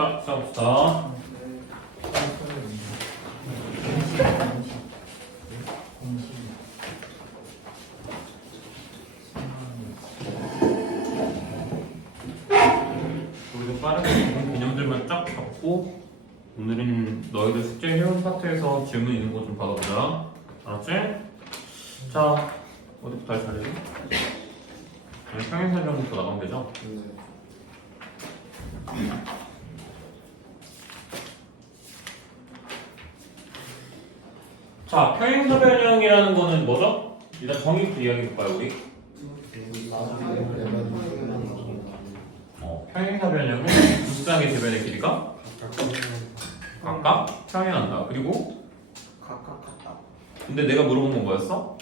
자, 시작합시다. 우리도 빠르게 개념들만 쫙 잡고 오늘은 너희들 숙제 해온 파트에서 질문 있는 거 좀 받아보자. 알았지? 자, 어디부터 할 차례지? 평행설명부터 나가면 되죠? 자, 평행사변형이라는 거는 뭐죠? 일단 정의부터 이야기해볼까요, 우리? 평행사변형은 두 쌍의 대변의 길이가 각각 평행한다. 그리고 각각 같다. 근데 내가 물어본 건 뭐였어?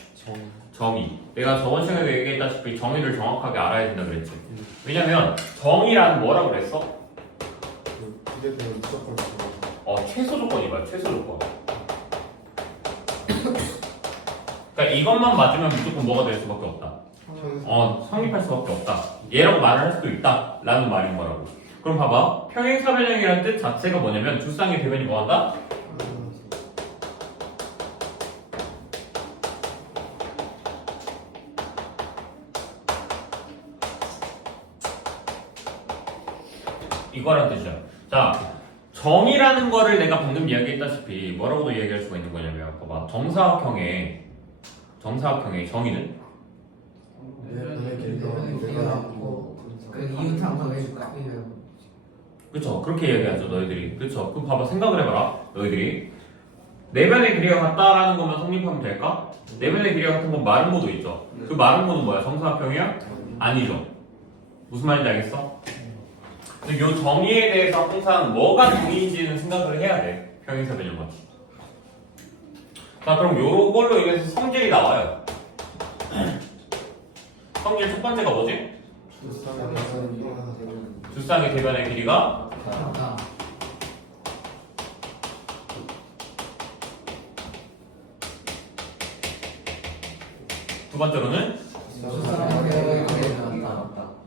정의. 내가 저번 시간에 얘기했다시피 정의를 정확하게 알아야 된다 그랬지. 왜냐면 정의란 뭐라고 그랬어? 최소 조건이 뭐야? 최소 조건. 그러니까 이것만 맞으면 무조건 뭐가 될 수밖에 없다. 성립할 수밖에 없다. 얘라고 말을 할 수도 있다. 라는 말인 거라고. 그럼 봐봐. 평행사변형이라는 뜻 자체가 뭐냐면 두 쌍의 대변이 뭐한다? 이거란 뜻이야. 자, 정의라는 거를 내가 방금 이야기했다시피 뭐라고도 이야기할 수가 있는 거냐면 봐봐. 정사각형의 정의는 그 이유 탐구 해줄까? 그쵸, 그렇게 얘기하죠 너희들이. 그쵸. 그럼 봐봐, 생각을 해봐라. 너희들이 내변의 길이가 같다라는 것만 성립하면 될까? 내변의 길이가 같은 건 마름모도 있죠. 그 마름모는 뭐야? 정사각형이야? 아니죠. 무슨 말인지 알겠어? 근데 요 정의에 대해서 항상 뭐가 정의인지는 생각을 해야 돼. 평행사변형 같이. 자, 그럼 요걸로 인해서 성질이 나와요. 성질 첫 번째가 뭐지? 두 쌍의 대변의 길이가 두 번째로는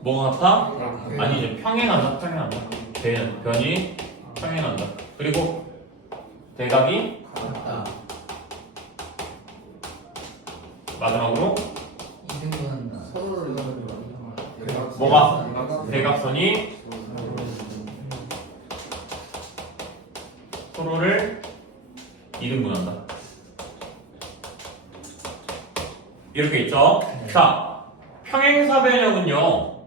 뭐가 같아? 아니죠. 평행한다. 변이 평행한다. 그리고 대각이 마지막으로 뭐가? 대각선이 서로를 이등분한다. 이렇게 있죠. 자, 평행사변형은요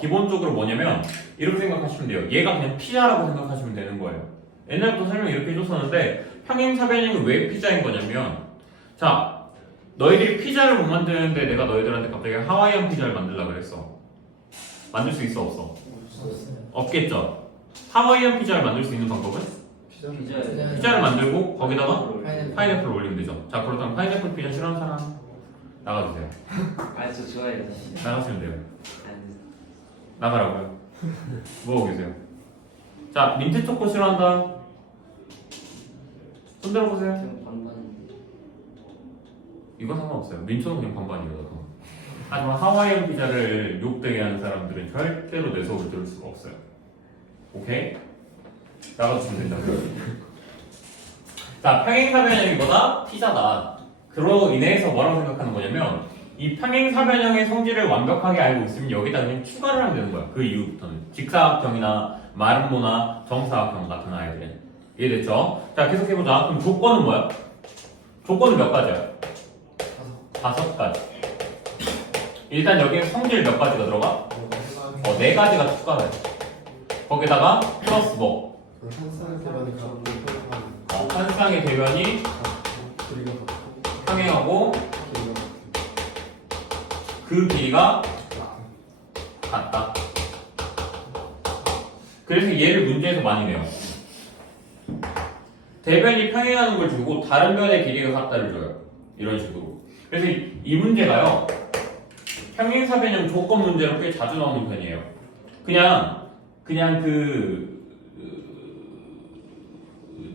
기본적으로 뭐냐면 이렇게 생각하시면 돼요. 얘가 그냥 피자라고 생각하시면 되는 거예요. 옛날부터 설명 이렇게 해줬었는데 평행사변형은 왜 피자인 거냐면, 자, 너희들이 피자를 못 만드는데 내가 너희들한테 갑자기 하와이안 피자를 만들라 그랬어. 만들 수 있어 없어? 없겠죠. 하와이안 피자를 만들 수 있는 방법은? 피자를 만들고 거기다가 파인애플을 올리면 되죠. 자, 그렇다면 파인애플 피자 싫어하는 사람 나가주세요. 저 좋아해요. 나가시면 돼요. 나가라고요. 뭐하고 계세요? 자, 민트 초코 싫어한다. 손 들어보세요. 이거 상관없어요. 민초는 그냥 반반이거든. 하지만 하와이안 피자를 욕되게 하는 사람들은 절대로 내 수업을 들을 수가 없어요. 오케이? 나가주시면 된다고요. 자, 평행사변형이거나 피자다. 그로 인해서 뭐라고 생각하는 거냐면 이 평행사변형의 성질을 완벽하게 알고 있으면 여기다 그냥 추가를 하면 되는 거야. 그 이후부터는 직사각형이나 마름모나 정사각형 같은 아이들은. 이해됐죠? 자, 계속해보자. 그럼 조건은 뭐야? 조건은 몇 가지야? 5가지. 일단 여기에 성질 몇 가지가 들어가? 4가지가 추가해. 거기다가 플러스 뭐? 한 쌍의 대변이 평행하고 그 길이가 같다. 그래서 얘를 문제에서 많이 내요. 대변이 평행하는 걸 주고 다른 변의 길이가 같다를 줘요. 이런 식으로. 그래서 이 문제가요, 평행사변형 조건 문제로 꽤 자주 나오는 편이에요. 그냥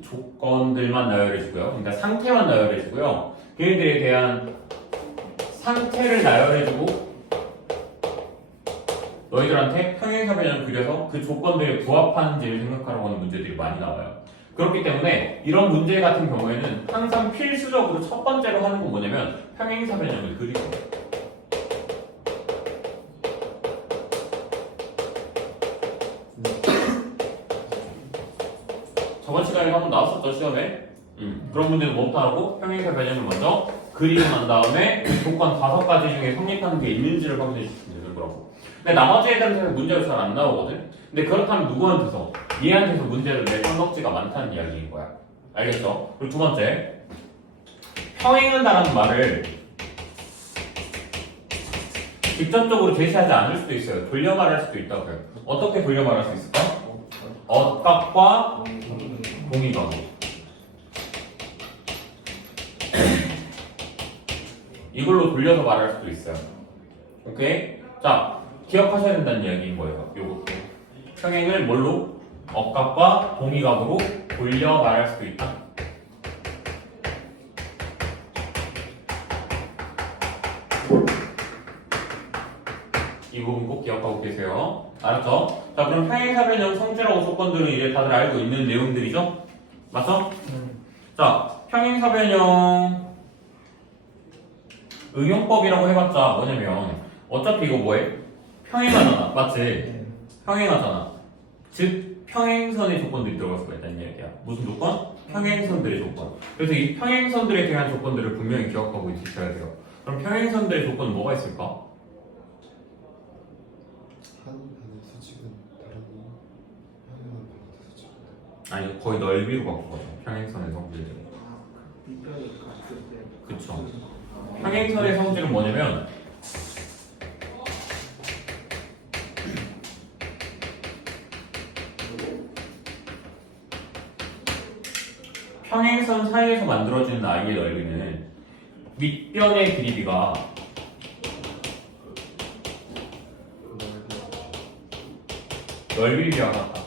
조건들만 나열해주고요. 그러니까 상태만 나열해주고요. 걔네들에 대한 상태를 나열해주고 너희들한테 평행사변형을 그려서 그 조건들에 부합하는지를 생각하라고 하는 문제들이 많이 나와요. 그렇기 때문에 이런 문제 같은 경우에는 항상 필수적으로 첫 번째로 하는 건 뭐냐면 평행사변형을 그리고 저번 시간에 한번 나왔었죠 시험에. 그런 문제는 뭐부터 하고 평행사변형을 먼저 그리고 난 다음에 그 조건 5가지 중에 성립하는 게 있는지를 확인해 주시면 되는 거라고. 근데 나머지 애들한테는 문제가 잘 안 나오거든. 근데 그렇다면 누구한테서? 얘한테서 문제를 낼 선덕지가 많다는 이야기인 거야. 알겠죠? 그리고 두 번째, 평행한다라는 말을 직접적으로 제시하지 않을 수도 있어요. 돌려 말할 수도 있다고요. 어떻게 돌려 말할 수 있을까? 억각과 동의각. 이걸로 돌려서 말할 수도 있어요. 오케이? 자, 기억하셔야 된다는 이야기인 거예요. 요거. 평행을 뭘로? 억각과 동의각으로 돌려 말할 수도 있다. 이 부분 꼭 기억하고 계세요. 알았죠? 자, 그럼 평행사변형 성질하고 조건들은 이제 다들 알고 있는 내용들이죠? 맞죠? 자, 평행사변형 응용법이라고 해봤자 뭐냐면 어차피 이거 뭐해? 평행하잖아. 맞지? 평행하잖아. 즉 평행선의 조건들이 들어갈 수가 있다는 얘기야. 무슨 조건? 평행선들의 조건. 그래서 이 평행선들에 대한 조건들을 분명히 기억하고 있으셔야 돼요. 그럼 평행선들의 조건은 뭐가 있을까? 한 반의 수직은 다른 평행한 반의 수직은 아니 거의 넓이로 바꾸거든. 평행선의 성질들. 밑변이 갔을 때. 그쵸. 평행선의 성질은 뭐냐면 평행선 사이에서 만들어지는 아이의 넓이는 밑변의 길이가 넓이비와 같다.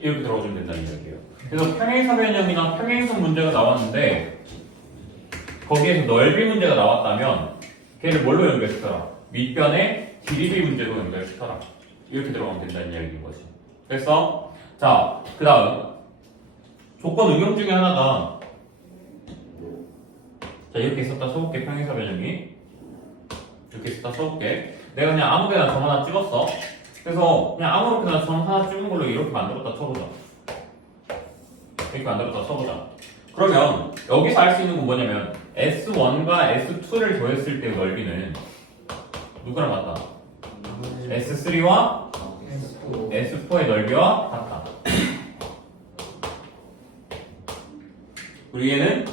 이렇게 들어주면 된다는 이야기예요. 그래서 평행사변형이나 평행선 문제가 나왔는데 거기에서 넓이 문제가 나왔다면 걔를 뭘로 연결시켜라? 밑변의 길이비 문제로 연결시켜라. 이렇게 들어가면 된다는 이야기인 거지. 그래서 자, 그 다음 조건 응용 중에 하나가 자 이렇게 있었다 쳐볼게. 평행사변형이 이렇게 있었다 쳐볼게. 내가 그냥 아무데나 점 하나 찍었어. 그래서 그냥 아무렇게나 점 하나 찍은 걸로 이렇게 만들었다 쳐보자. 이렇게 만들었다 쳐보자. 그러면 여기서 알 수 있는 건 뭐냐면 S1과 S2를 더했을 때 넓이는 누구랑 같다? S3와 S4의 넓이와 같다. 그리고 얘는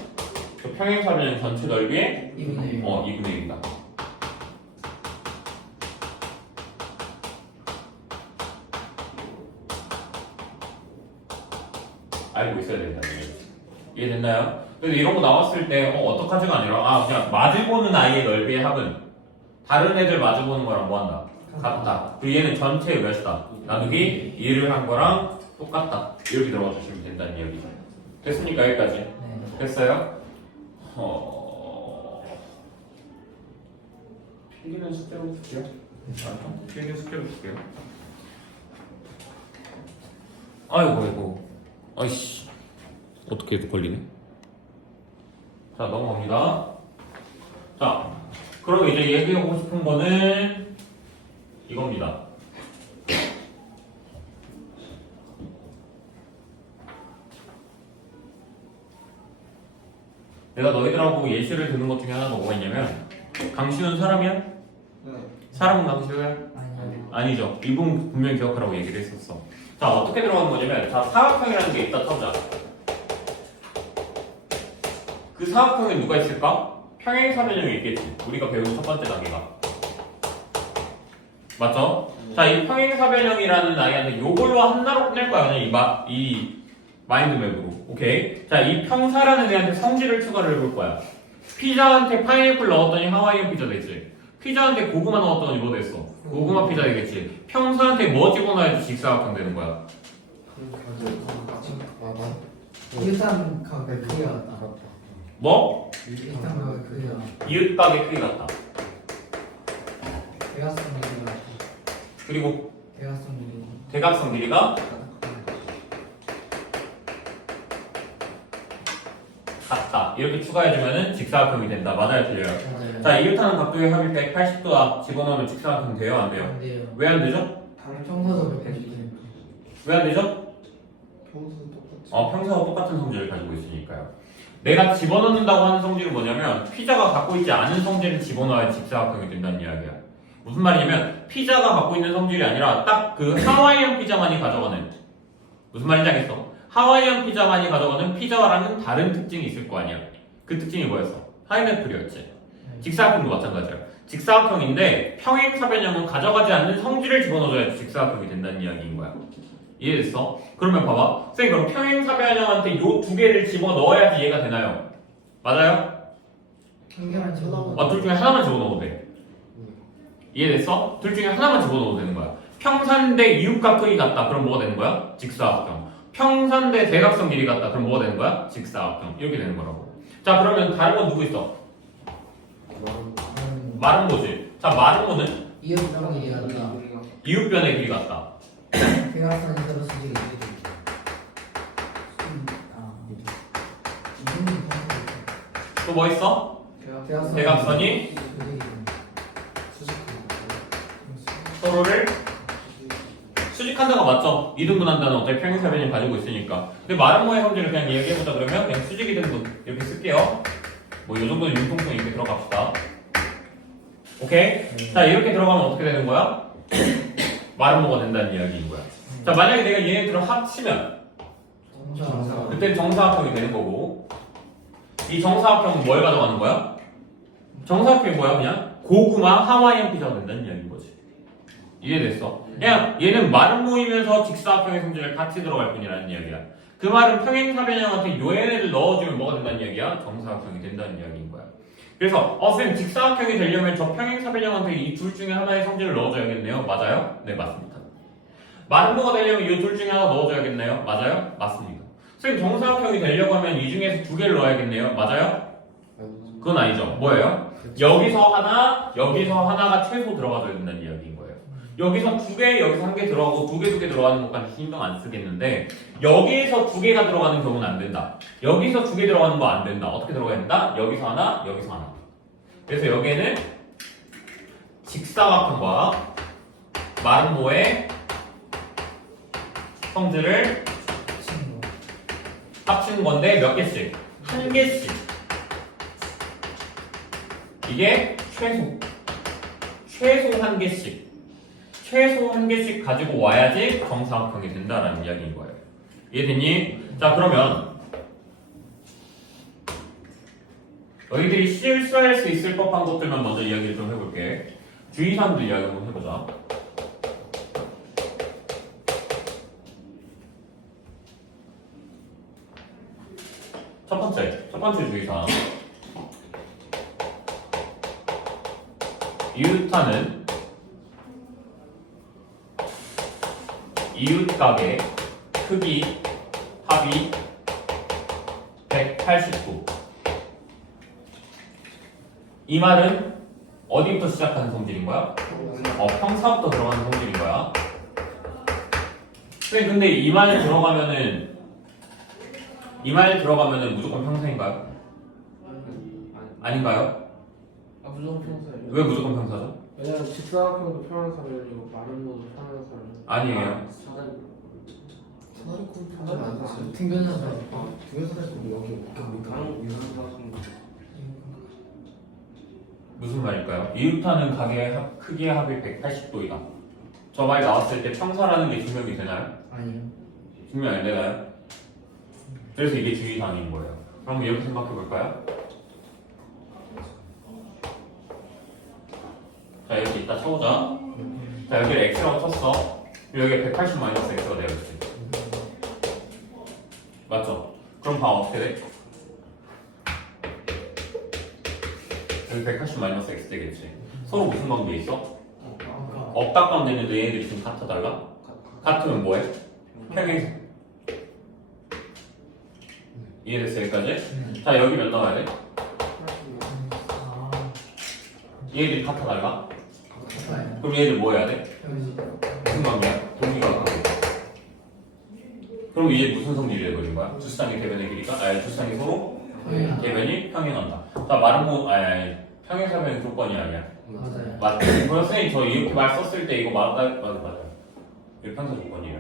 그 평행사변형 전체 넓이의 2분의 2분의 1이다. 알고 있어야 된다는 거죠. 이해됐나요? 그래서 이런 거 나왔을 때 어떡하지가 아니라 그냥 마주보는 아이의 넓이의 합은 다른 애들 마주보는 거랑 뭐한다? 같다. 그리고 얘는 전체의 몇이다? 나누기 1을 한 거랑 똑같다. 이렇게 들어가 주시면 된다는 이야기죠. 됐습니까? 여기까지? 네. 됐어요? 필기는 숙제로 줄게요. 필기는 숙제로 줄게요. 아이고 아이씨 어떻게 걸리네. 자 넘어갑니다. 자 그럼 이제 얘기하고 싶은 거는 이겁니다. 내가 너희들하고 예시를 드는 것 중에 하나가 뭐가 있냐면 강시훈 사람이야? 네. 사람은 강시훈이야? 아니요. 아니죠. 이 부분 분명히 기억하라고 얘기를 했었어. 자 어떻게 들어가는 거냐면 자 사각형이라는 게 있다 쳐보자. 그 사각형에 누가 있을까? 평행사변형이 있겠지. 우리가 배운 첫 번째 단계가 맞죠? 자 이 평행사변형이라는 아이한테 요걸로 하나로 끝낼 거야. 그냥 이 마인드맵으로. 오케이. 자 이 평사라는 애한테 성질을 추가를 해볼 거야. 피자한테 파인애플 넣었더니 하와이안 피자 되지. 피자한테 고구마 넣었더니 뭐 됐어? 고구마 피자 되겠지. 평사한테 뭐 집어넣어야지 직사각형 되는 거야. 일단 각의 크기가 같다. 뭐? 일단 각의 크기가. 이웃각의 크기 같다. 대각선 길이가 그리고 대각선 길이 대각선 길이가 같다. 이렇게 추가해주면은 직사각형이 된다. 맞아요, 틀려요? 맞아요. 자, 이웃하는 각도의 합이 180도다. 집어넣으면 직사각형 돼요, 안 돼요? 안 돼요. 왜 안 되죠? 평소도 그렇게 해주세요. 왜 안 되죠? 평소도 똑같이. 평소와 똑같은 성질을 가지고 있으니까요. 내가 집어넣는다고 하는 성질은 뭐냐면 피자가 갖고 있지 않은 성질을 집어넣어야 직사각형이 된다는 이야기야. 무슨 말이냐면 피자가 갖고 있는 성질이 아니라 딱 그 하와이안 피자만이 가져가는, 무슨 말인지 알겠어? 하와이안 피자만이 가져가는 피자와라는 다른 특징이 있을 거 아니야. 그 특징이 뭐였어? 파인애플이었지. 직사각형도 마찬가지야. 직사각형인데 평행사변형은 가져가지 않는 성질을 집어넣어줘야 직사각형이 된다는 이야기인 거야. 이해됐어? 그러면 봐봐. 선생님, 그럼 평행사변형한테 요 두 개를 집어넣어야지 얘가 되나요? 맞아요? 한개만 쳐다보. 둘 중에 하나만 집어넣어도 돼. 이해됐어? 둘 중에 하나만 집어넣어도 되는 거야. 평산 대 이웃각형이 같다. 그럼 뭐가 되는 거야? 직사각형. 평산 대 대각선 길이 같다. 그럼 뭐가 되는 거야? 직사각형. 이렇게 되는 거라고. 자, 그러면 다른 건 누구 있어? 마른 거지. 자, 마른 거는 이웃변 길이 같다. 이웃변의 길이 같다. 대각선이 서로 수직이 또 뭐 있어? 대각선이 서로를 수직한다가 맞죠? 이등분한다는 어차피 평행사변형 가지고 있으니까. 근데 마른 모의 성질을 그냥 이야기해보자 그러면 그냥 수직이 된 분 이렇게 쓸게요. 뭐 이 정도는 융통성 이렇게 들어갑시다. 오케이? 자, 이렇게 들어가면 어떻게 되는 거야? 마른 모가 된다는 이야기인 거야. 자, 만약에 내가 얘네들을 합치면 그때 정사각형이 되는 거고, 이 정사각형은 뭘 가져가는 거야? 정사각형이 뭐야? 그냥 고구마 하와이안 피자가 된다는 이야기인 거지. 이해됐어? 그냥 얘는 마른 모이면서 직사각형의 성질을 같이 들어갈 뿐이라는 이야기야. 그 말은 평행사변형한테 요 얘네를 넣어주면 뭐가 된다는 이야기야? 정사각형이 된다는 이야기인 거야. 그래서 선생님 직사각형이 되려면 저 평행사변형한테 이 둘 중에 하나의 성질을 넣어줘야겠네요. 맞아요? 네, 맞습니다. 마른 모가 되려면 이 둘 중에 하나 넣어줘야겠네요. 맞아요? 맞습니다. 선생님 정사각형이 되려고 하면 이 중에서 두 개를 넣어야겠네요. 맞아요? 그건 아니죠. 뭐예요? 여기서 하나, 여기서 하나가 최소 들어가줘야 된다는 이야기인 거예요. 여기서 두 개, 여기서 한 개 들어가고 두 개 들어가는 것까지 신경 안 쓰겠는데 여기에서 두 개가 들어가는 경우는 안 된다. 여기서 두 개 들어가는 거 안 된다. 어떻게 들어가야 된다? 여기서 하나, 여기서 하나. 그래서 여기에는 직사각형과 마른 모의 성질을 합치는 건데 몇 개씩? 한 개씩. 이게 최소 한 개씩. 최소 한 개씩 가지고 와야지 정사각형이 된다라는 이야기인 거예요. 이해됐니? 자, 그러면 너희들이 실수할 수 있을 법한 것들만 먼저 이야기를 좀 해볼게. 주의사항들 이야기 한번 해보자. 첫 번째 주의사항. 이웃하는 이웃각의 크기 합이 180도. 이 말은 어디부터 시작하는 성질인 거야? 평사부터 들어가는 성질인 거야. 근데 이 말 들어가면은 무조건 평사인가요? 아닌가요? 무조건 평사예요. 왜 무조건 평사죠? 왜냐면 직사각형도 평행사변이고 마른 모도 평행사변. 아니에요. 등변사변. 무슨 말일까요? 이웃하는 가게의 크기의 합이 180도이다. 저 말 나왔을 때 평사라는 게 증명이 되나요? 아니요. 증명 안 되나요? 그래서 이게 주의사항인 거예요. 그럼 이렇게 생각해 볼까요? 자, 이렇게 이따 쳐보자. 자, 여기를 x라고 쳤어. 여기에 180 마이너스 x가 되어있지. 맞죠? 그럼 봐, 어떻게 돼? 여기 180 마이너스 x 되겠지. 서로 무슨 관계 있어? 억각 관계인데 얘네들이 지금 같아 달라? 같으면 뭐해? 평행. 이해됐어 여기까지? 자, 여기 몇 나와야 돼? 얘네들이 같아 달라? 같아요. 그럼 얘들 뭐 해야 돼? 여기서 무슨 관계야? 동기각하고. 그럼 이제 무슨 성질이 돼버린 거야? 두 쌍의 대변의 길이가? 두 쌍이 서로 평행하다. 대변이 평행한다. 자, 말은 평행사변 조건이 아니야. 맞아요. 맞죠? 그럼 선생님 저 이렇게 말 썼을 때 이거 맞아요. 이거 평사 조건이에요.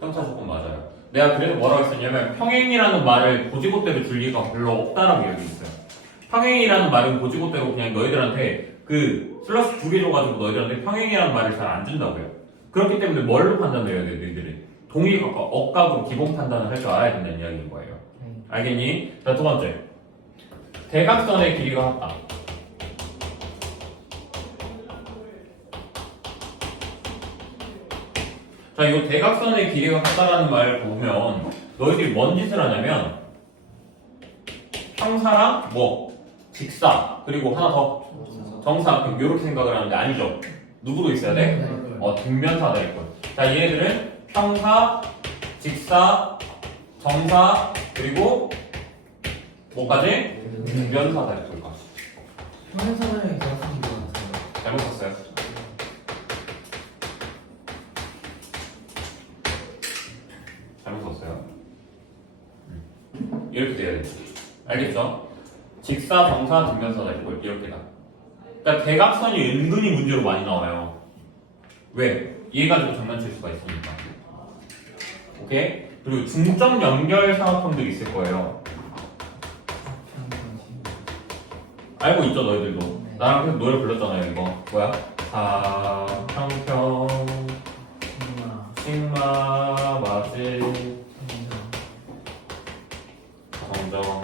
평사 조건 맞아요. 내가 그래서 뭐라고 했었냐면 평행이라는 말을 고지고대로 줄 리가 별로 없다라고 얘기했어요. 평행이라는 말은 고지고대로 그냥 너희들한테 그 플러스 2개 줘가지고 너희들한테 평행이라는 말을 잘 안 준다고요. 그렇기 때문에 뭘로 판단해야 돼 너희들이? 동의각과 억각으로 기본 판단을 할 줄 알아야 된다는 이야기인 거예요. 알겠니? 자, 두 번째. 대각선의 길이가 같다. 자, 이 대각선의 길이가 같다라는 말을 보면 너희들이 뭔 짓을 하냐면 평사랑 뭐 직사 그리고 하나 더 정사 이렇게 생각을 하는데 아니죠. 누구로 있어야 돼? 등변사다 이거. 자, 얘네들은 평사, 직사, 정사 그리고 뭐까지? 등변사다 이거. 평행사변형이 대각선인 것 같아요. 잘못 썼어요. 잘못 썼어요. 이렇게 돼야 돼. 알겠죠? 직사, 정사, 등변사다 이렇게다. 그러니까 대각선이 은근히 문제로 많이 나와요. 왜? 얘 가지고 장난칠 수가 있으니까. 오케이? 그리고 중점 연결 사각형도 있을 거예요. 알고 있죠 너희들도. 나랑 계속 노래 불렀잖아요 이거. 뭐야? 사평평 sigma 마지 정정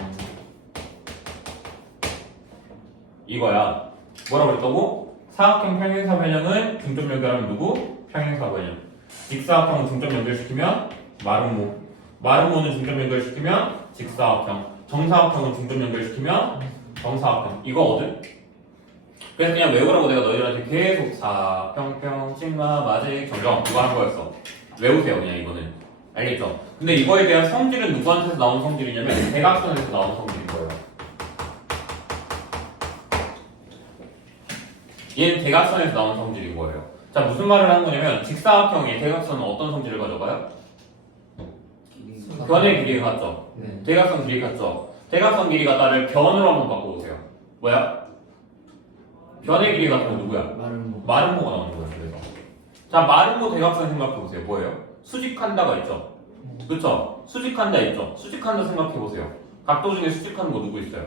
이거야. 뭐라고 그랬다고? 사각형 평행사변형은 중점 연결하면 누구? 평행사변형. 직사각형은 중점 연결시키면 마름모. 마름모는 중점 연결시키면 직사각형. 정사각형은 중점 연결시키면 정사각형. 이거거든? 그래서 그냥 외우라고 내가 너희들한테 계속 사평평 sigma 마지 정정 이거 한 거였어. 외우세요 그냥 이거는. 알겠죠? 근데 이거에 대한 성질은 누구한테서 나온 성질이냐면 대각선에서 나온 성질인 거예요. 얘는 대각선에서 나온 성질인 거예요. 자, 무슨 말을 하는 거냐면 직사각형의 대각선은 어떤 성질을 가져가요? 변의 길이가 같죠? 네. 대각선 길이 같죠? 대각선 길이 같다를 변으로 한번 바꿔보세요. 뭐야? 변의 길이 같은 건 누구야? 마름모가 나오는 거예요. 그래서 자, 마름모 대각선 생각해보세요. 뭐예요? 수직한다가 있죠? 그쵸? 수직한다 있죠? 수직한다 생각해보세요. 각도 중에 수직하는 거 누구 있어요?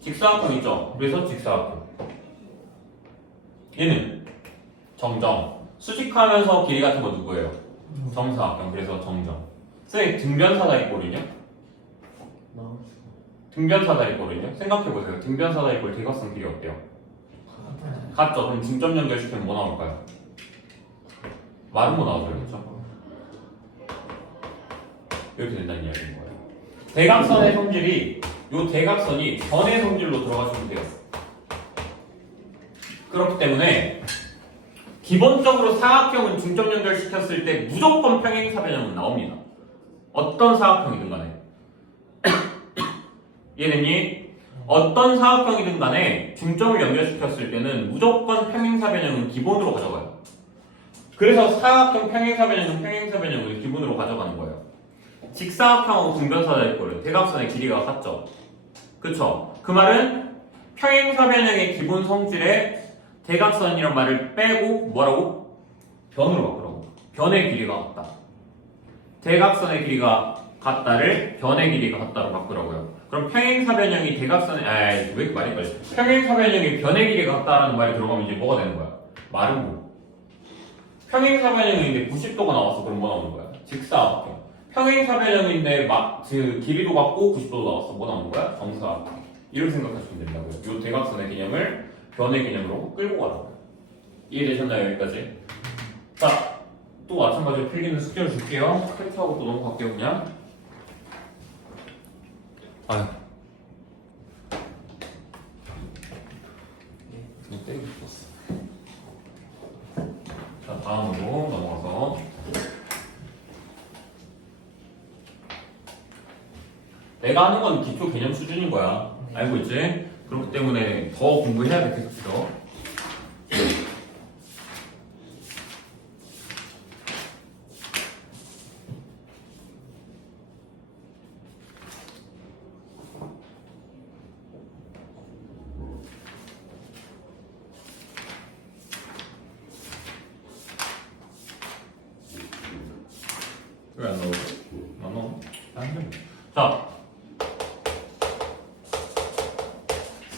직사각형 있죠? 그래서 직사각형. 얘는 정정. 수직하면서 길이 같은 거 누구예요? 정사각형. 그래서 정정. 선생님 등변사다리 꼴이냐? 등변사다리 꼴이냐? 생각해보세요. 등변사다리 꼴 대각선 길이 어때요? 같죠? 그럼 중점 연결시키면 뭐 나올까요? 마름모 나오죠, 그렇죠? 이렇게 된다는 이야기인 거예요. 대각선의 성질이 이 대각선이 변의 성질로 들어가시면 돼요. 그렇기 때문에 기본적으로 사각형은 중점 연결시켰을 때 무조건 평행사변형은 나옵니다. 어떤 사각형이든 간에. 이해됐니? 어떤 사각형이든 간에 중점을 연결시켰을 때는 무조건 평행사변형은 기본으로 가져가요. 그래서 사각형 평행사변형은 평행사변형을 기본으로 가져가는 거예요. 직사각형하고 등변사다리 꼴은 대각선의 길이가 같죠? 그쵸? 그 말은 평행사변형의 기본 성질에 대각선이란 말을 빼고 뭐라고? 변으로 바꾸라고. 변의 길이가 같다. 대각선의 길이가 같다를 변의 길이가 같다로 바꾸라고요. 그럼 평행사변형이 대각선의 왜 이렇게 말이 빨리? 평행사변형이 변의 길이가 같다라는 말이 들어가면 이제 뭐가 되는 거야? 마름모. 평행사변형인데 90도가 나왔어. 그럼 뭐 나오는 거야? 직사각형. 평행사변형인데 그 길이도 같고 90도도 나왔어. 뭐 나오는 거야? 정사각형. 이렇게 생각하시면 된다고요. 이 대각선의 개념을 변의 개념으로 끌고 가라고요. 이해되셨나요? 여기까지? 자, 또 마찬가지로 필기는 숙제를 줄게요. 크리트하고 또 넘어갈게요 그냥. 아유. 이거 때리고 싶었어. 자, 다음으로 넘어가서 내가 하는 건 기초 개념 수준인 거야. 알고 있지? 그렇기 때문에 더 공부해야 돼, 계속. 왜 안 나오지? 안 나와. 안 돼. 자,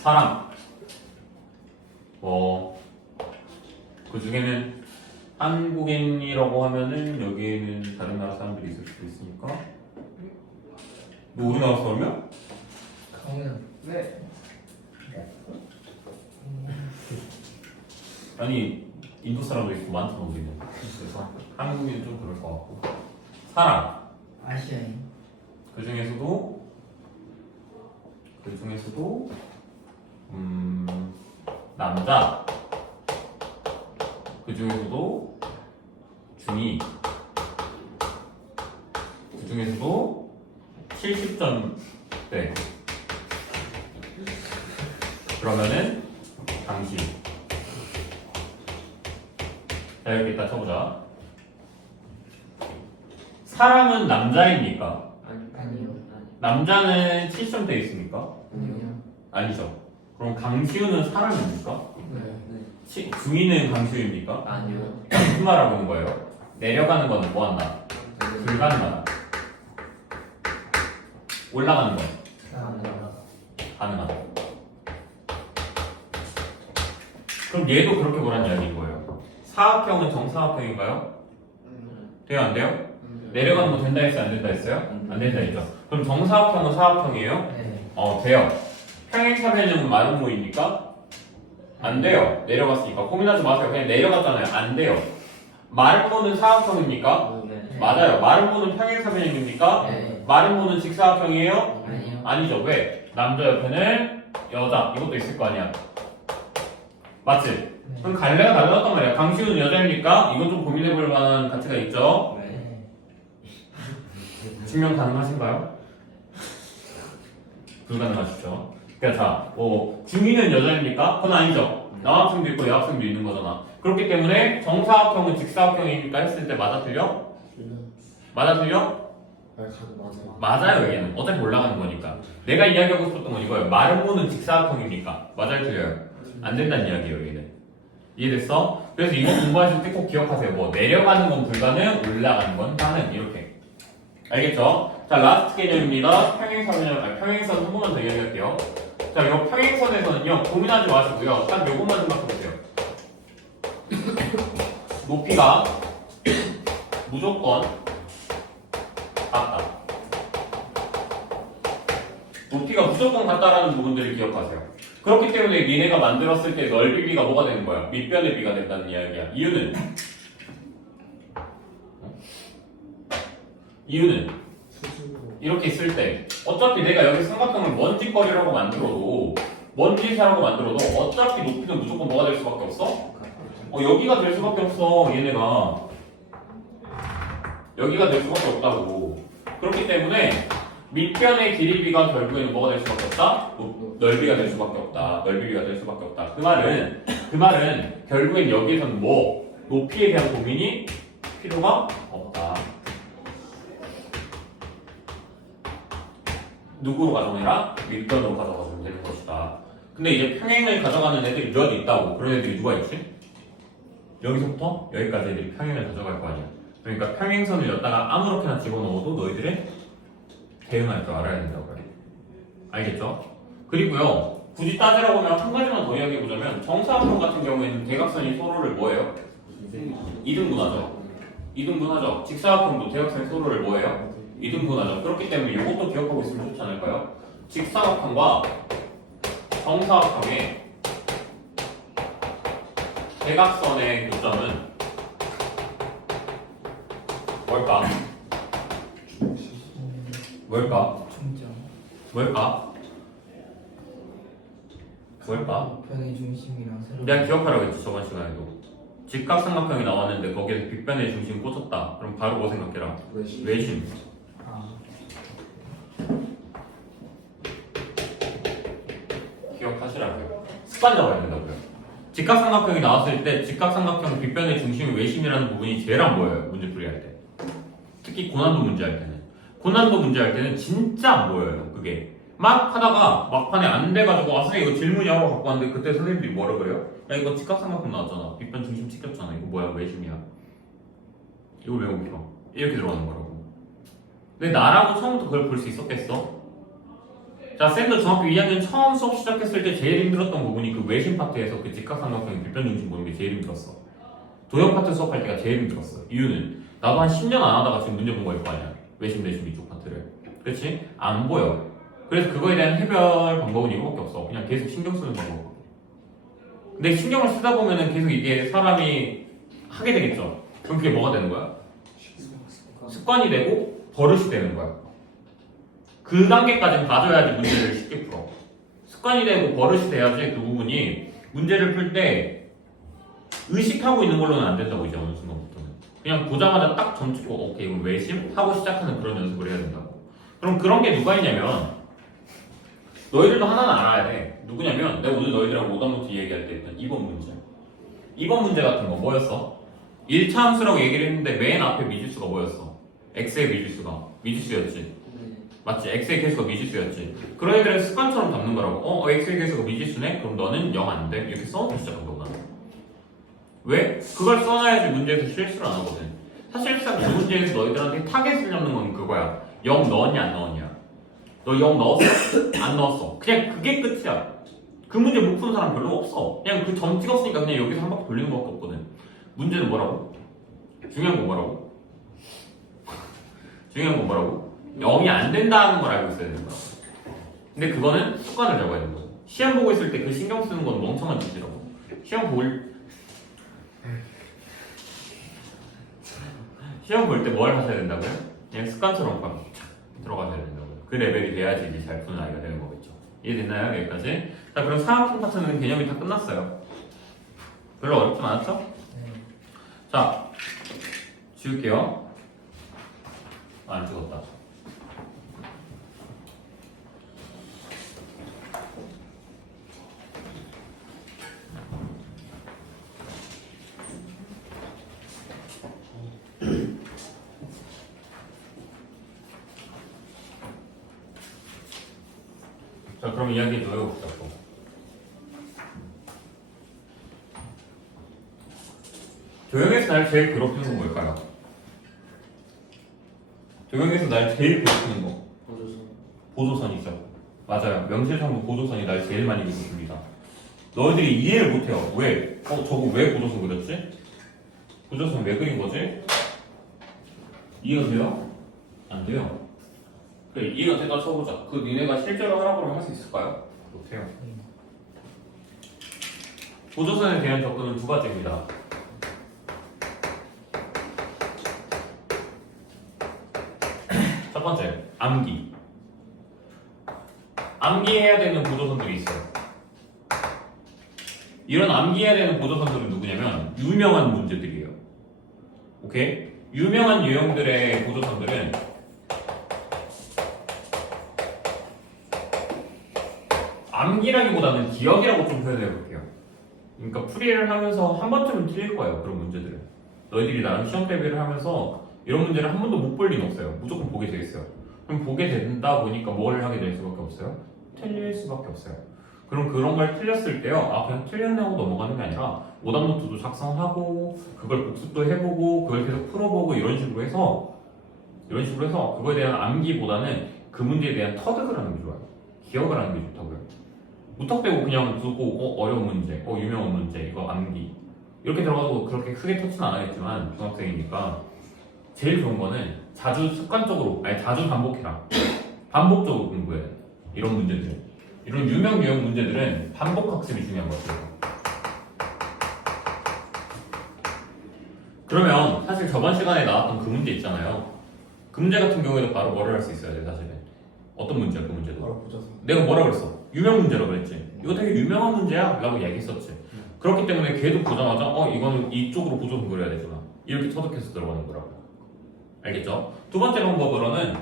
사람. 그 중에는 한국인이라고 하면은 여기에는 다른 나라 사람들이 있을 수도 있으니까. 너 우리나라 사람이야? 강훈. 네. 아니 인도 사람도 있고 많잖아 우리는. 그래서 한국인은 좀 그럴 것 같고. 사람. 아시아인. 그 중에서도 남자. 그 중에서도 중이. 그 중에서도 70점대. 그러면은 당신. 자 이렇게 일단 쳐보자. 사람은 남자입니까? 아니요. 남자는 70점대 있습니까? 아니요. 아니죠. 그럼 강시우는 사람입니까? 네. 중이는 강시우입니까? 아니요. 무슨 말 하고 있는 거예요? 내려가는 거는 뭐 한다? 불가능하다. 올라가는 건 가능하다. 그럼 얘도 그렇게 보란 이야기인 거예요. 사각형은 정사각형인가요? 돼요 안 돼요? 내려가는 거 된다 했어요 안 된다 했어요? 안 된다 했죠. 그럼 정사각형은 사각형이에요? 네. 돼요. 평행사변형은 마름모입니까? 안 돼요. 내려갔으니까 고민하지 마세요. 그냥 내려갔잖아요. 안 돼요. 마름모는 사각형입니까? 네. 맞아요. 마름모는 평행사변형입니까? 네. 마름모는 직사각형이에요? 아니요. 아니죠. 왜? 남자 옆에는 여자. 이것도 있을 거 아니야. 맞지? 네. 그럼 갈래가 달라졌단 말이야. 강시우는 여자입니까? 이건 좀 고민해볼 만한 가치가 있죠. 네. 증명 가능하신가요? 불가능하시죠. 그러니까 자, 중이는 여자입니까? 그건 아니죠. 남학생도 있고 여학생도 있는 거잖아. 그렇기 때문에 정사각형은 직사각형입니까? 했을 때 맞아 틀려? 맞아 틀려? 맞아요. 맞아요 얘는. 어차피 올라가는 거니까. 내가 이야기하고 싶었던 건 이거예요. 마름모는 직사각형입니까? 맞아요 틀려요? 안 된다는 이야기예요 얘는. 이해됐어? 그래서 이거 공부하실 때 꼭 기억하세요. 뭐 내려가는 건 불가능, 올라가는 건 가능 이렇게. 알겠죠? 자 라스트 개념입니다. 평행선 한 번만 더 이야기할게요. 자 이거 평행선에서는요 고민하지 마시고요. 딱 요것만 생각해보세요. 높이가 무조건 같다. 높이가 무조건 같다라는 부분들을 기억하세요. 그렇기 때문에 니네가 만들었을 때 넓이 비가 뭐가 되는 거야? 밑변의 비가 된다는 이야기야. 이유는 이렇게 있을 때 어차피 내가 여기 삼각형을 먼지거리라고 만들어도 어차피 높이는 무조건 뭐가 될 수밖에 없어? 여기가 될 수밖에 없어. 얘네가 여기가 될 수밖에 없다고. 그렇기 때문에 밑변의 길이비가 결국에는 뭐가 될 수밖에 없다? 넓이가 될 수밖에 없다. 넓이비가 될 수밖에 없다. 그 말은 결국엔 여기에서는 뭐 높이에 대한 고민이 필요가 없다. 누구로 가져오느라? 밑변으로 가져가주면 되는 것이다. 근데 이제 평행을 가져가는 애들이 몇 있다고. 그런 애들이 누가 있지? 여기서부터 여기까지 애들이 평행을 가져갈 거 아니야. 그러니까 평행선을 였다가 아무렇게나 집어넣어도 너희들은 대응할 줄 알아야 된다고요. 알겠죠? 그리고요 굳이 따지라고 하면 한 가지만 더 이야기해보자면 정사각형 같은 경우에는 대각선이 서로를 뭐예요? 이등분하죠. 직사각형도 대각선이 서로를 뭐예요? 이등분하죠. 그렇기 때문에 이것도 기억하고 있으면 좋지 않을까요? 직사각형과 정사각형의 대각선의 교점은 뭘까? 변의 중심이랑 새로. 내가 기억하라고 했지 저번 시간에도. 직각삼각형이 나왔는데 거기에서 빗변의 중심 꽂혔다. 그럼 바로 뭐 생각해라? 외심. 기억하시라고요. 습관 잡아야 된다고요. 직각삼각형이 나왔을 때 직각삼각형 빗변의 중심이 외심이라는 부분이 제일 안 보여요. 문제풀이 할 때. 특히 고난도 문제 할 때는. 고난도 문제 할 때는 진짜 안 보여요. 그게. 막 하다가 막판에 안 돼가지고 선생님 이거 질문이 하고 갖고 왔는데 그때 선생님들이 뭐라 그래요? 야 이거 직각삼각형 나왔잖아. 빗변 중심 찍혔잖아. 이거 뭐야? 외심이야. 이거 외우기 싫어. 이렇게 들어가는 거라고. 근데 나라고 처음부터 그걸 볼 수 있었겠어? 자, 쌤도 중학교 2학년 처음 수업 시작했을 때 제일 힘들었던 부분이 그 외심 파트에서 그 직각삼각형 bil변중심 보는 게 제일 힘들었어. 도형 파트 수업할 때가 제일 힘들었어. 이유는 나도 한 10년 안 하다가 지금 문제 본 거일 거 아니야. 외심, 내심 이쪽 파트를. 그렇지? 안 보여. 그래서 그거에 대한 해결 방법은 이거밖에 없어. 그냥 계속 신경 쓰는 방법. 근데 신경을 쓰다 보면은 계속 이게 사람이 하게 되겠죠. 그럼 그게 뭐가 되는 거야? 습관이 되고 버릇이 되는 거야. 그 단계까지는 가져야지 문제를 쉽게 풀어. 습관이 되고 버릇이 돼야지 그 부분이 문제를 풀 때 의식하고 있는 걸로는 안 된다고 이제 어느 순간부터는. 그냥 보자마자 딱 점 찍고 오케이 이거 외심? 하고 시작하는 그런 연습을 해야 된다고. 그럼 그런 게 누가 있냐면 너희들도 하나는 알아야 돼. 누구냐면 내가 오늘 너희들하고 오답노트 얘기할 때 했던 2번 문제. 2번 문제 같은 거 뭐였어? 1차 함수라고 얘기를 했는데 맨 앞에 미지수가 뭐였어? x의 미지수가 미지수였지. 맞지? x의 개수가 미지수였지. 그런 애들은 습관처럼 잡는 거라고. x의 개수가 미지수네? 그럼 너는 0 안 돼. 이렇게 써놓고 시작한 거구나. 왜? 그걸 써놔야지 문제에서 실수를 안 하거든. 사실상 이 문제에서 너희들한테 타겟을 잡는 건 그거야. 0 넣었냐 안 넣었냐. 너 0 넣었어? 안 넣었어. 그냥 그게 끝이야. 그 문제 못 푸는 사람 별로 없어. 그냥 그 점 찍었으니까 그냥 여기서 한 바퀴 돌리는 것밖에 없거든. 문제는 뭐라고? 중요한 건 뭐라고? 중요한 건 뭐라고? 0이 안 된다는 걸 알고 있어야 되는 거야. 근데 그거는 습관을 잡아야 되는 거야. 시험 보고 있을 때 그 신경 쓰는 건 멍청한 짓이라고. 시험 볼 때 뭘 하셔야 된다고요? 그냥 습관처럼 막 들어가셔야 된다고요. 그 레벨이 돼야지 이제 잘 푸는 아이가 되는 거겠죠. 이해됐나요? 여기까지? 자, 그럼 사학품 파트는 개념이 다 끝났어요. 별로 어렵지 않았죠? 네. 자, 지울게요. 안 찍었다. 자, 그럼 이야기 좀 해봅시다. 또. 조형에서 날 제일 괴롭히는 건 뭘까요? 조형에서 날 제일 괴롭히는 거. 보조선이죠. 맞아요. 명실상부 보조선이 날 제일 많이 괴롭힙니다. 너희들이 이해를 못해요. 왜? 저거 왜 보조선 그렸지? 보조선 왜 그린 거지? 이해가 돼요? 안 돼요. 그래, 이해가 된다 쳐보자. 그 니네가 실제로 하라고 하면 할 수 있을까요? 못해요. 보조선에 대한 접근은 두 가지입니다. 첫 번째, 암기. 암기해야 되는 보조선들이 있어요. 이런 암기해야 되는 보조선들은 누구냐면 유명한 문제들이에요. 오케이? 유명한 유형들의 보조선들은 암기라기보다는 기억이라고 좀 표현해 볼게요. 그러니까 풀이를 하면서 한 번쯤은 틀릴 거예요. 그런 문제들은. 너희들이 나름 시험 대비를 하면서 이런 문제를 한 번도 못 볼 리는 없어요. 무조건 보게 돼 있어요. 그럼 보게 된다 보니까 뭘 하게 될 수밖에 없어요? 틀릴 수밖에 없어요. 그럼 그런 걸 틀렸을 때요, 그냥 틀렸네 하고 넘어가는 게 아니라 오답노트도 작성하고 그걸 복습도 해보고 그걸 계속 풀어보고 이런 식으로 해서 그거에 대한 암기보다는 그 문제에 대한 터득을 하는 게 좋아요. 기억을 하는 게 좋다고요. 무턱대고 그냥 두고 어려운 문제, 유명한 문제, 이거 암기 이렇게 들어가도 그렇게 크게 터치는 안 하겠지만 중학생이니까 제일 좋은 거는 자주 반복해라. 반복적으로 공부해. 이런 문제들, 이런 유명 문제들은 반복 학습이 중요한 것 같아요. 그러면 사실 저번 시간에 나왔던 그 문제 있잖아요. 그 문제 같은 경우에도 바로 뭐를 할 수 있어야 돼, 사실은. 어떤 문제야, 그 문제도? 바로 보자서. 내가 뭐라 그랬어? 유명 문제라고 그랬지. 이거 되게 유명한 문제야 라고 얘기했었지. 그렇기 때문에 걔도 보자마자 이거는 이쪽으로 보조선 그려야 되구나 이렇게 터득해서 들어가는 거라고. 알겠죠? 두 번째 방법으로는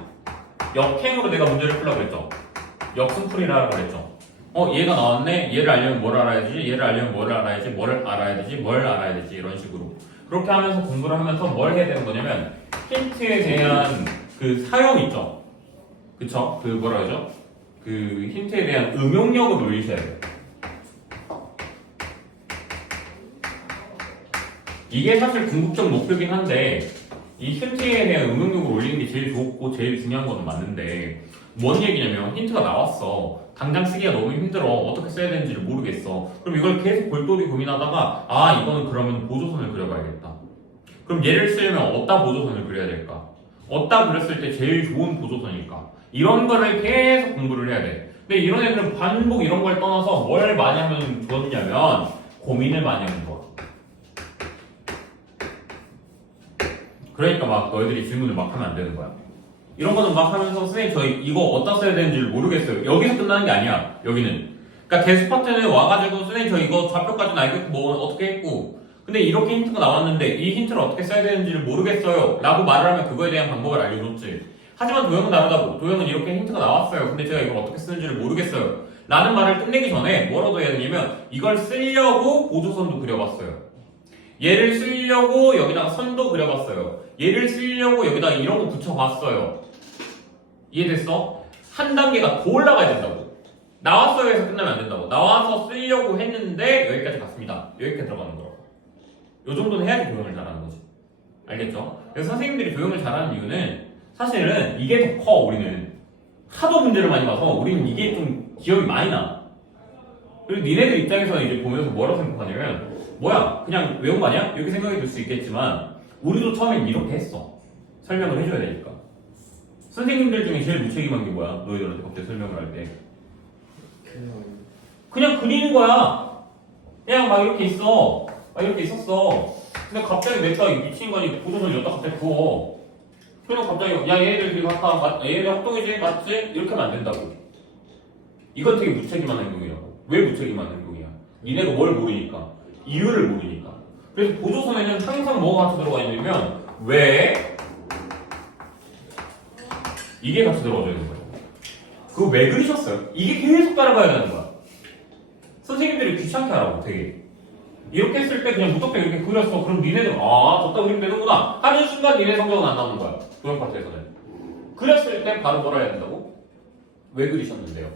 역행으로 내가 문제를 풀라고 그랬죠. 역순풀이라고 그랬죠. 얘가 나왔네. 얘를 알려면 뭘 알아야지, 얘를 알려면 뭘 알아야지, 뭘 알아야 되지, 뭘 알아야 되지, 이런 식으로 그렇게 하면서 공부를 하면서 뭘 해야 되는 거냐면 힌트에 대한 그 사용 있죠. 그쵸? 그 뭐라 그러죠? 그 힌트에 대한 응용력을 올리셔야 돼요. 이게 사실 궁극적 목표긴 한데 이 힌트에 대한 응용력을 올리는 게 제일 좋고 제일 중요한 거는 맞는데 뭔 얘기냐면 힌트가 나왔어. 당장 쓰기가 너무 힘들어. 어떻게 써야 되는지를 모르겠어. 그럼 이걸 계속 골똘히 고민하다가 아 이거는 그러면 보조선을 그려봐야겠다. 그럼 얘를 쓰려면 어디다 보조선을 그려야 될까? 어디다 그렸을 때 제일 좋은 보조선일까? 이런 거를 계속 공부를 해야 돼. 근데 이런 애들은 반복 이런 걸 떠나서 뭘 많이 하면 좋냐면 고민을 많이 하는 거야. 그러니까 막 너희들이 질문을 막 하면 안 되는 거야. 이런 거는 막 하면서 선생님 저 이거 어디다 써야 되는지를 모르겠어요. 여기서 끝나는 게 아니야. 여기는. 그러니까 대수 파트는 와가지고 선생님 저 이거 좌표까지는 알겠고 뭐 어떻게 했고 근데 이렇게 힌트가 나왔는데 이 힌트를 어떻게 써야 되는지를 모르겠어요 라고 말을 하면 그거에 대한 방법을 알려줬지. 하지만 도형은 다르다고. 도형은 이렇게 힌트가 나왔어요. 근데 제가 이걸 어떻게 쓰는지를 모르겠어요 라는 말을 끝내기 전에 뭐라도 해야 되냐면 이걸 쓰려고 보조선도 그려봤어요. 얘를 쓰려고 여기다가 선도 그려봤어요. 얘를 쓰려고 여기다가 이런 거 붙여봤어요. 이해됐어? 한 단계가 더 올라가야 된다고. 나왔어요 해서 끝나면 안 된다고. 나와서 쓰려고 했는데 여기까지 갔습니다. 여기까지 들어가는 거라고. 요 정도는 해야지 도형을 잘하는 거지. 알겠죠? 그래서 선생님들이 도형을 잘하는 이유는 사실은 이게 더 커. 우리는 하도 문제를 많이 봐서 우리는 이게 좀 기억이 많이 나. 그리고 니네들 입장에서는 이제 보면서 뭐라고 생각하냐면 뭐야 그냥 외운 거 아니야? 이렇게 생각이 들 수 있겠지만 우리도 처음엔 이렇게 했어. 설명을 해줘야 되니까. 선생님들 중에 제일 무책임한 게 뭐야? 너희들한테 갑자기 설명을 할 때 그냥 그리는 거야. 그냥 막 이렇게 있어. 막 이렇게 있었어. 근데 갑자기 내가 미친 거니 보조선 여기다 갑자기 부어. 그냥 갑자기 야 얘네들 같아. 얘네들 합동이지 맞지? 이렇게 하면 안 된다고. 이건 되게 무책임한 행동이라고. 왜 무책임한 행동이야? 니네가 뭘 모르니까. 이유를 모르니까. 그래서 보조선에는 항상 뭐가 같이 들어가 있냐면 왜 이게 같이 들어가줘야 되는 거예요. 그거 왜 그리셨어요? 이게 계속 따라가야 되는 거야. 선생님들이 귀찮게 하라고 되게. 이렇게 했을 때 그냥 무조건 이렇게 그렸어. 그럼 니네들 졌다 그리면 되는구나 하는 순간 니네 성적은 안 나오는 거야. 도형 파트에서는. 그렸을 때 바로 뭐라 해야 된다고? 왜 그리셨는데요?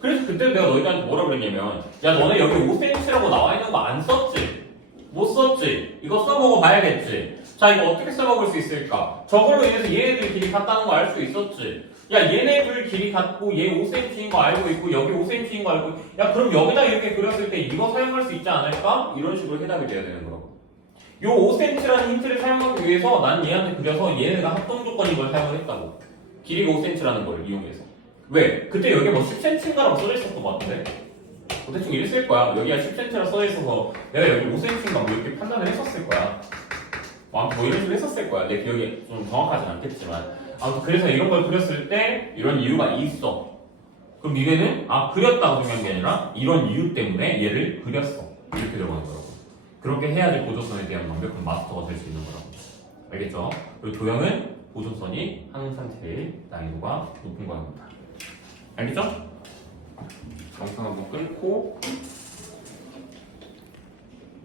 그래서 그때 내가 너희들한테 뭐라 그랬냐면 야 너네 여기 5cm라고 나와 있는 거 안 썼지? 못 썼지? 이거 써먹어 봐야겠지? 자 이거 어떻게 써먹을 수 있을까? 저걸로 인해서 얘네들 길이 같다는 거 알 수 있었지? 야 얘네들 길이 같고 얘 5cm인 거 알고 있고 여기 5cm인 거 알고 있고 야 그럼 여기다 이렇게 그렸을 때 이거 사용할 수 있지 않을까? 이런 식으로 해답이 돼야 되는 거라고. 요 5cm라는 힌트를 사용하기 위해서 난 얘한테 그려서 얘네가 합동 조건이 이걸 사용을 했다고. 길이가 5cm라는 걸 이용해서. 왜? 그때 여기 뭐 10cm인가라고 써져 있었던 것 같은데? 대충 이랬을 거야. 여기가 10cm라 써져 있어서 내가 여기 5cm인가 뭐 이렇게 판단을 했었을 거야. 뭐 이런 식으로 했었을 거야. 내 기억이 좀 정확하진 않겠지만. 아무튼 그래서 이런 걸 그렸을 때 이런 이유가 있어. 그럼 니네는 그렸다고 중요한 게 아니라 이런 이유 때문에 얘를 그렸어. 이렇게 들어가는 거라고. 그렇게 해야지 보조선에 대한 완벽한 마스터가 될 수 있는 거라고. 알겠죠? 그리고 도형은 보조선이 항상 제일 난이도가 높은 거입니다. 알겠죠? 영상 한번 끊고